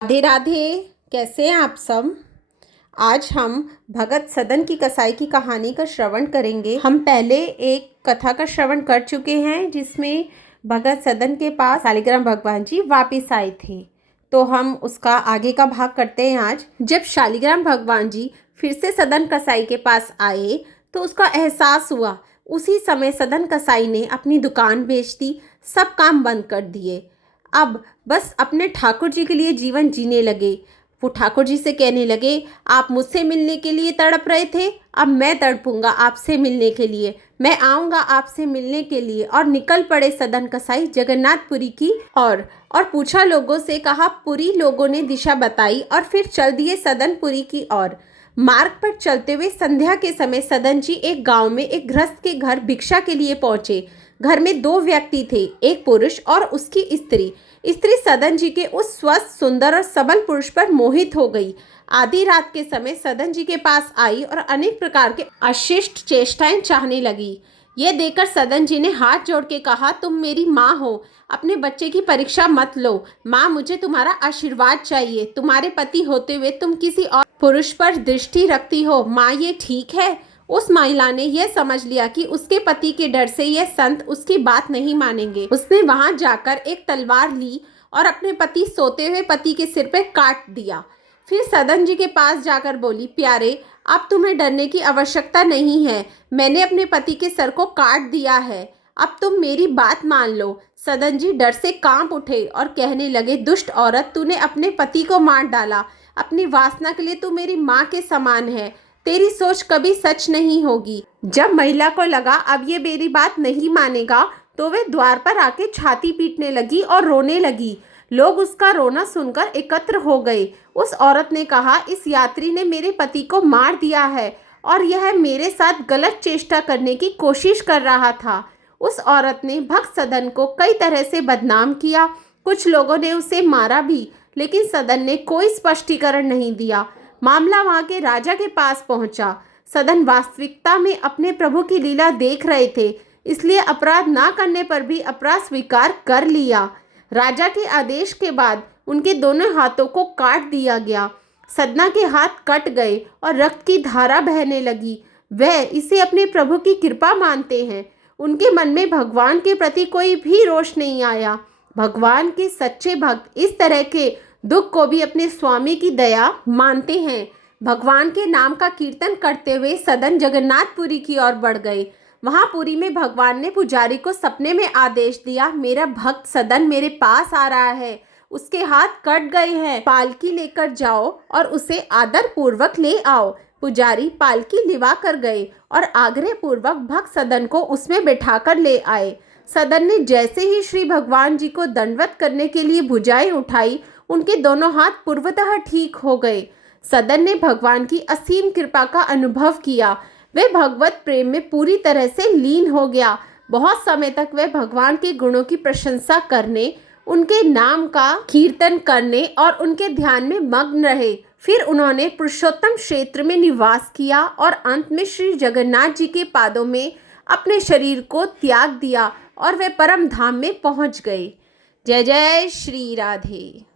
राधे राधे। कैसे हैं आप सब। आज हम भगत सदन की कसाई की कहानी का श्रवण करेंगे। हम पहले एक कथा का श्रवण कर चुके हैं जिसमें भगत सदन के पास शालिग्राम भगवान जी वापस आए थे। तो हम उसका आगे का भाग करते हैं आज। जब शालिग्राम भगवान जी फिर से सदन कसाई के पास आए तो उसका एहसास हुआ। उसी समय सदन कसाई ने अपनी दुकान बेच दी, सब काम बंद कर दिए। अब बस अपने ठाकुर जी के लिए जीवन जीने लगे। वो ठाकुर जी से कहने लगे, आप मुझसे मिलने के लिए तड़प रहे थे, अब मैं तड़पूंगा आपसे मिलने के लिए, मैं आऊँगा आपसे मिलने के लिए। और निकल पड़े सदन कसाई जगन्नाथपुरी की और पूछा लोगों से, कहा पुरी। लोगों ने दिशा बताई और फिर चल दिए सदनपुरी की ओर। मार्ग पर चलते हुए संध्या के समय सदन जी एक गांव में एक गृहस्थ के घर भिक्षा के लिए पहुंचे। घर में दो व्यक्ति थे, एक पुरुष और उसकी स्त्री। स्त्री सदन जी के उस स्वस्थ, सुंदर और सबल पुरुष पर मोहित हो गई। आधी रात के समय सदन जी के पास आई और अनेक प्रकार के अशिष्ट चेष्टाएं चाहने लगी। ये देखकर सदन जी ने हाथ जोड़ के कहा, तुम मेरी माँ हो, अपने बच्चे की परीक्षा मत लो। माँ, मुझे तुम्हारा आशीर्वाद चाहिए। तुम्हारे पति होते हुए तुम किसी और पुरुष पर दृष्टि रखती हो। माँ, ये ठीक है। उस महिला ने यह समझ लिया कि उसके पति के डर से यह संत उसकी बात नहीं मानेंगे। उसने वहां जाकर एक तलवार ली और अपने पति सोते हुए पति के सिर पे काट दिया। फिर सदन जी के पास जाकर बोली, प्यारे, अब तुम्हें डरने की आवश्यकता नहीं है। मैंने अपने पति के सर को काट दिया है, अब तुम मेरी बात मान लो। सदन जी डर से कांप उठे और कहने लगे, दुष्ट औरत, तूने अपने पति को मार डाला। अपनी वासना के लिए तू मेरी माँ के समान है। तेरी सोच कभी सच नहीं होगी। जब महिला को लगा अब ये मेरी बात नहीं मानेगा तो वे द्वार पर आके छाती पीटने लगी और रोने लगी। लोग उसका रोना सुनकर एकत्र हो गए। उस औरत ने कहा, इस यात्री ने मेरे पति को मार दिया है और यह मेरे साथ गलत चेष्टा करने की कोशिश कर रहा था। उस औरत ने भक्त सदन को कई तरह से बदनाम किया। कुछ लोगों ने उसे मारा भी, लेकिन सदन ने कोई स्पष्टीकरण नहीं दिया। मामला वहां के राजा के पास पहुंचा। सदन वास्तविकता में अपने प्रभु की लीला देख रहे थे, इसलिए अपराध ना करने पर भी अपराध स्वीकार कर लिया। राजा के आदेश के बाद उनके दोनों हाथों को काट दिया गया। सदना के हाथ कट गए और रक्त की धारा बहने लगी। वह इसे अपने प्रभु की कृपा मानते हैं। उनके मन में भगवान के प्रति कोई भी रोष नहीं आया। भगवान के सच्चे भक्त इस तरह के दुख को भी अपने स्वामी की दया मानते हैं। भगवान के नाम का कीर्तन करते हुए सदन जगन्नाथपुरी की ओर बढ़ गए। वहां पुरी में भगवान ने पुजारी को सपने में आदेश दिया, मेरा भक्त सदन मेरे पास आ रहा है, उसके हाथ कट गए हैं, पालकी लेकर जाओ और उसे आदर पूर्वक ले आओ। पुजारी पालकी लिवा कर गए और आग्रह पूर्वक भक्त सदन को उसमें बैठाकर ले आए। सदन ने जैसे ही श्री भगवान जी को दंडवत करने के लिए भुजाएं उठाई, उनके दोनों हाथ पूर्वतः ठीक हो गए। सदन ने भगवान की असीम कृपा का अनुभव किया। वह भगवत प्रेम में पूरी तरह से लीन हो गया। बहुत समय तक वह भगवान के गुणों की प्रशंसा करने, उनके नाम का कीर्तन करने और उनके ध्यान में मग्न रहे। फिर उन्होंने पुरुषोत्तम क्षेत्र में निवास किया और अंत में श्री जगन्नाथ जी के पादों में अपने शरीर को त्याग दिया और वे परम धाम में पहुंच गए। जय जय श्री राधे।